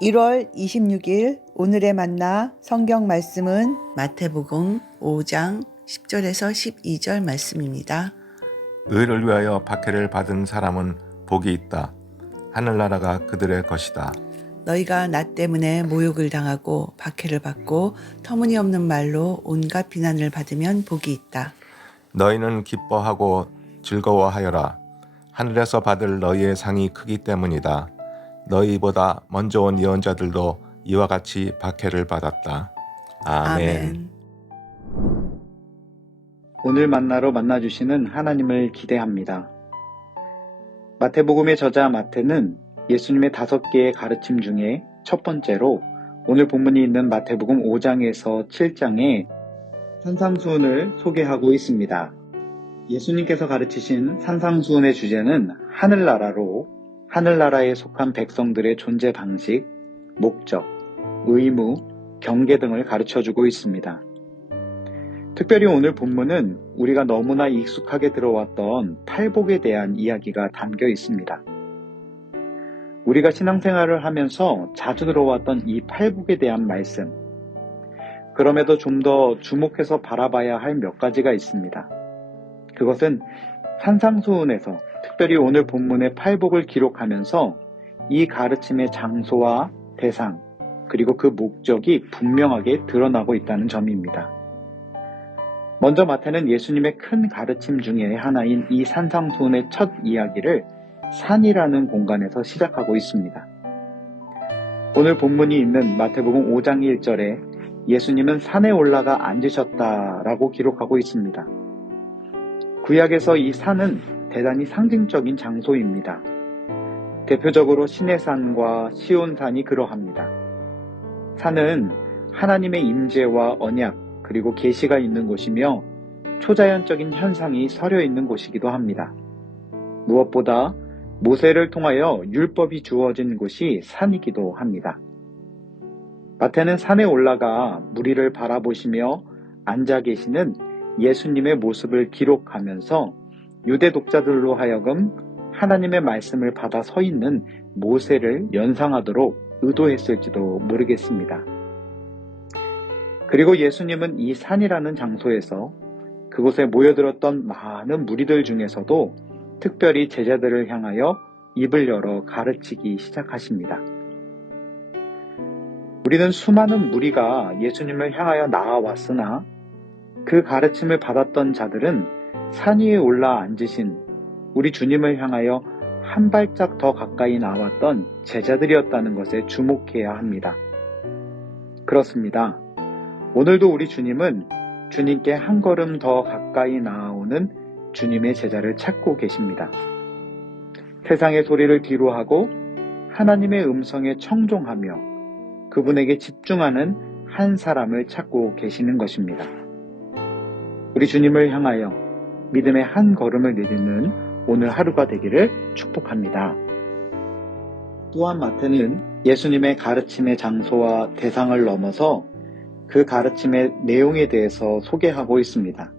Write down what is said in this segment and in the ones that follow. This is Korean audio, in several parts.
1월 26일 오늘의 만나 성경 말씀은 마태복음 5장 10절에서 12절 말씀입니다. 의를 위하여 박해를 받은 사람은 복이 있다. 하늘나라가 그들의 것이다. 너희가 나 때문에 모욕을 당하고 박해를 받고 터무니없는 말로 온갖 비난을 받으면 복이 있다. 너희는 기뻐하고 즐거워하여라. 하늘에서 받을 너희의 상이 크기 때문이다. 너희보다 먼저 온 예언자들도 이와 같이 박해를 받았다. 아멘. 오늘 만나로 만나주시는 하나님을 기대합니다. 마태복음의 저자 마태는 예수님의 5개의 가르침 중에 첫 번째로 오늘 본문이 있는 마태복음 5장에서 7장에 산상수훈을 소개하고 있습니다. 예수님께서 가르치신 산상수훈의 주제는 하늘나라로 하늘나라에 속한 백성들의 존재 방식, 목적, 의무, 경계 등을 가르쳐주고 있습니다. 특별히 오늘 본문은 우리가 너무나 익숙하게 들어왔던 팔복에 대한 이야기가 담겨 있습니다. 우리가 신앙생활을 하면서 자주 들어왔던 이 팔복에 대한 말씀, 그럼에도 좀 더 주목해서 바라봐야 할 몇 가지가 있습니다. 그것은 산상수훈에서 특별히 오늘 본문의 팔복을 기록하면서 이 가르침의 장소와 대상, 그리고 그 목적이 분명하게 드러나고 있다는 점입니다. 먼저 마태는 예수님의 큰 가르침 중에 하나인 이 산상수훈의 첫 이야기를 산이라는 공간에서 시작하고 있습니다. 오늘 본문이 있는 마태복음 5장 1절에 예수님은 산에 올라가 앉으셨다라고 기록하고 있습니다. 구약에서 이 산은 대단히 상징적인 장소입니다. 대표적으로 시내산과 시온산이 그러합니다. 산은 하나님의 임재와 언약 그리고 계시가 있는 곳이며 초자연적인 현상이 서려 있는 곳이기도 합니다. 무엇보다 모세를 통하여 율법이 주어진 곳이 산이기도 합니다. 마태는 산에 올라가 무리를 바라보시며 앉아 계시는 예수님의 모습을 기록하면서 유대 독자들로 하여금 하나님의 말씀을 받아 서 있는 모세를 연상하도록 의도했을지도 모르겠습니다. 그리고 예수님은 이 산이라는 장소에서 그곳에 모여들었던 많은 무리들 중에서도 특별히 제자들을 향하여 입을 열어 가르치기 시작하십니다. 우리는 수많은 무리가 예수님을 향하여 나아왔으나 그 가르침을 받았던 자들은 산 위에 올라 앉으신 우리 주님을 향하여 한 발짝 더 가까이 나왔던 제자들이었다는 것에 주목해야 합니다. 그렇습니다. 오늘도 우리 주님은 주님께 한 걸음 더 가까이 나아오는 주님의 제자를 찾고 계십니다. 세상의 소리를 뒤로하고 하나님의 음성에 청종하며 그분에게 집중하는 한 사람을 찾고 계시는 것입니다. 우리 주님을 향하여 믿음의 한 걸음을 내딛는 오늘 하루가 되기를 축복합니다. 또한 마태는 예수님의 가르침의 장소와 대상을 넘어서 그 가르침의 내용에 대해서 소개하고 있습니다.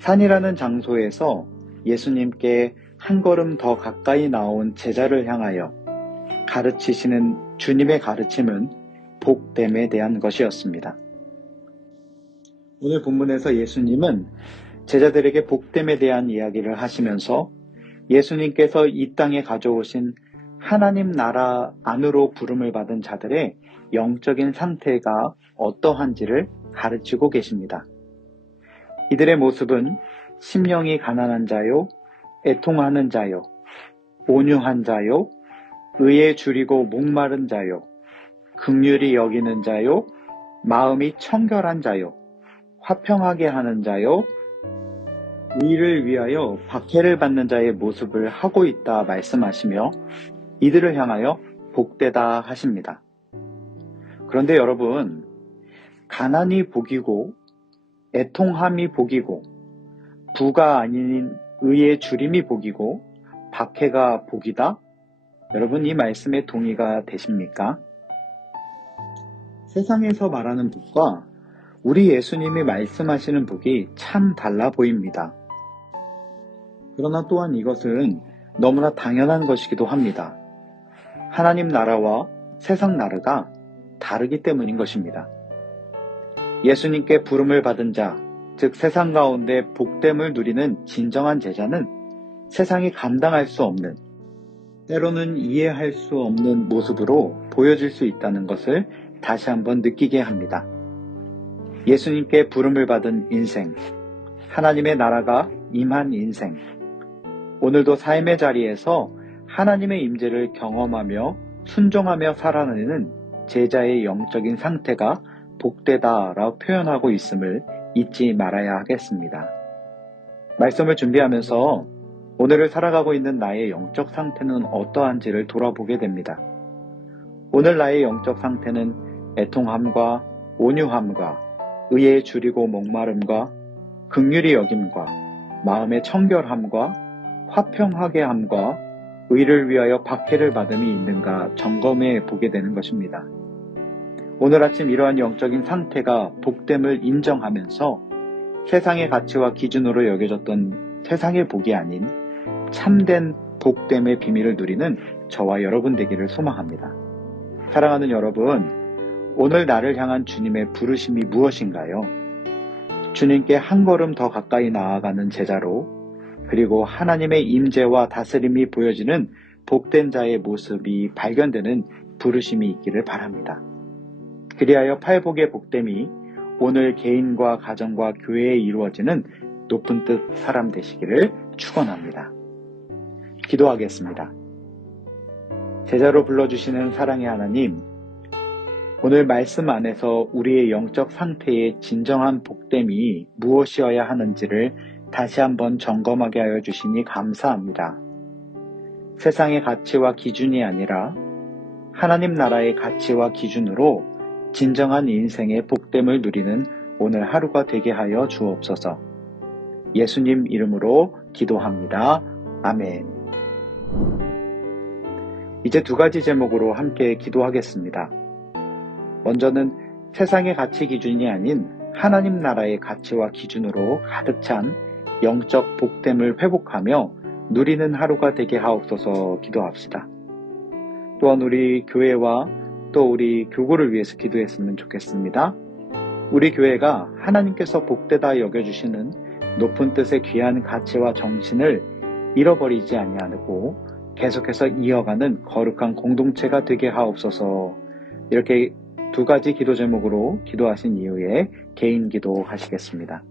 산이라는 장소에서 예수님께 한 걸음 더 가까이 나온 제자를 향하여 가르치시는 주님의 가르침은 복됨에 대한 것이었습니다. 오늘 본문에서 예수님은 제자들에게 복됨에 대한 이야기를 하시면서 예수님께서 이 땅에 가져오신 하나님 나라 안으로 부름을 받은 자들의 영적인 상태가 어떠한지를 가르치고 계십니다. 이들의 모습은 심령이 가난한 자요, 애통하는 자요, 온유한 자요, 의에 줄이고 목마른 자요, 긍휼히 여기는 자요, 마음이 청결한 자요, 화평하게 하는 자요, 의를 위하여 박해를 받는 자의 모습을 하고 있다 말씀하시며 이들을 향하여 복되다 하십니다. 그런데 여러분, 가난이 복이고 애통함이 복이고 부가 아닌 의의 줄임이 복이고 박해가 복이다? 여러분, 이 말씀에 동의가 되십니까? 세상에서 말하는 복과 우리 예수님이 말씀하시는 복이 참 달라 보입니다. 그러나 또한 이것은 너무나 당연한 것이기도 합니다. 하나님 나라와 세상 나라가 다르기 때문인 것입니다. 예수님께 부름을 받은 자, 즉 세상 가운데 복됨을 누리는 진정한 제자는 세상이 감당할 수 없는, 때로는 이해할 수 없는 모습으로 보여질 수 있다는 것을 다시 한번 느끼게 합니다. 예수님께 부름을 받은 인생, 하나님의 나라가 임한 인생, 오늘도 삶의 자리에서 하나님의 임재를 경험하며 순종하며 살아내는 제자의 영적인 상태가 복되다라고 표현하고 있음을 잊지 말아야 하겠습니다. 말씀을 준비하면서 오늘을 살아가고 있는 나의 영적 상태는 어떠한지를 돌아보게 됩니다. 오늘 나의 영적 상태는 애통함과 온유함과 의에 줄이고 목마름과 긍휼히 여김과 마음의 청결함과 화평하게 함과 의를 위하여 박해를 받음이 있는가 점검해 보게 되는 것입니다. 오늘 아침 이러한 영적인 상태가 복됨을 인정하면서 세상의 가치와 기준으로 여겨졌던 세상의 복이 아닌 참된 복됨의 비밀을 누리는 저와 여러분 되기를 소망합니다. 사랑하는 여러분, 오늘 나를 향한 주님의 부르심이 무엇인가요? 주님께 한 걸음 더 가까이 나아가는 제자로, 그리고 하나님의 임재와 다스림이 보여지는 복된 자의 모습이 발견되는 부르심이 있기를 바랍니다. 그리하여 팔복의 복됨이 오늘 개인과 가정과 교회에 이루어지는 높은 뜻 사람 되시기를 축원합니다. 기도하겠습니다. 제자로 불러주시는 사랑의 하나님, 오늘 말씀 안에서 우리의 영적 상태의 진정한 복됨이 무엇이어야 하는지를 다시 한번 점검하게 하여 주시니 감사합니다. 세상의 가치와 기준이 아니라 하나님 나라의 가치와 기준으로 진정한 인생의 복됨을 누리는 오늘 하루가 되게 하여 주옵소서. 예수님 이름으로 기도합니다. 아멘. 이제 두 가지 제목으로 함께 기도하겠습니다. 먼저는 세상의 가치 기준이 아닌 하나님 나라의 가치와 기준으로 가득 찬 영적 복됨을 회복하며 누리는 하루가 되게 하옵소서 기도합시다. 또한 우리 교회와 또 우리 교구를 위해서 기도했으면 좋겠습니다. 우리 교회가 하나님께서 복되다 여겨주시는 높은 뜻의 귀한 가치와 정신을 잃어버리지 아니하고 계속해서 이어가는 거룩한 공동체가 되게 하옵소서. 이렇게 두 가지 기도 제목으로 기도하신 이후에 개인 기도 하시겠습니다.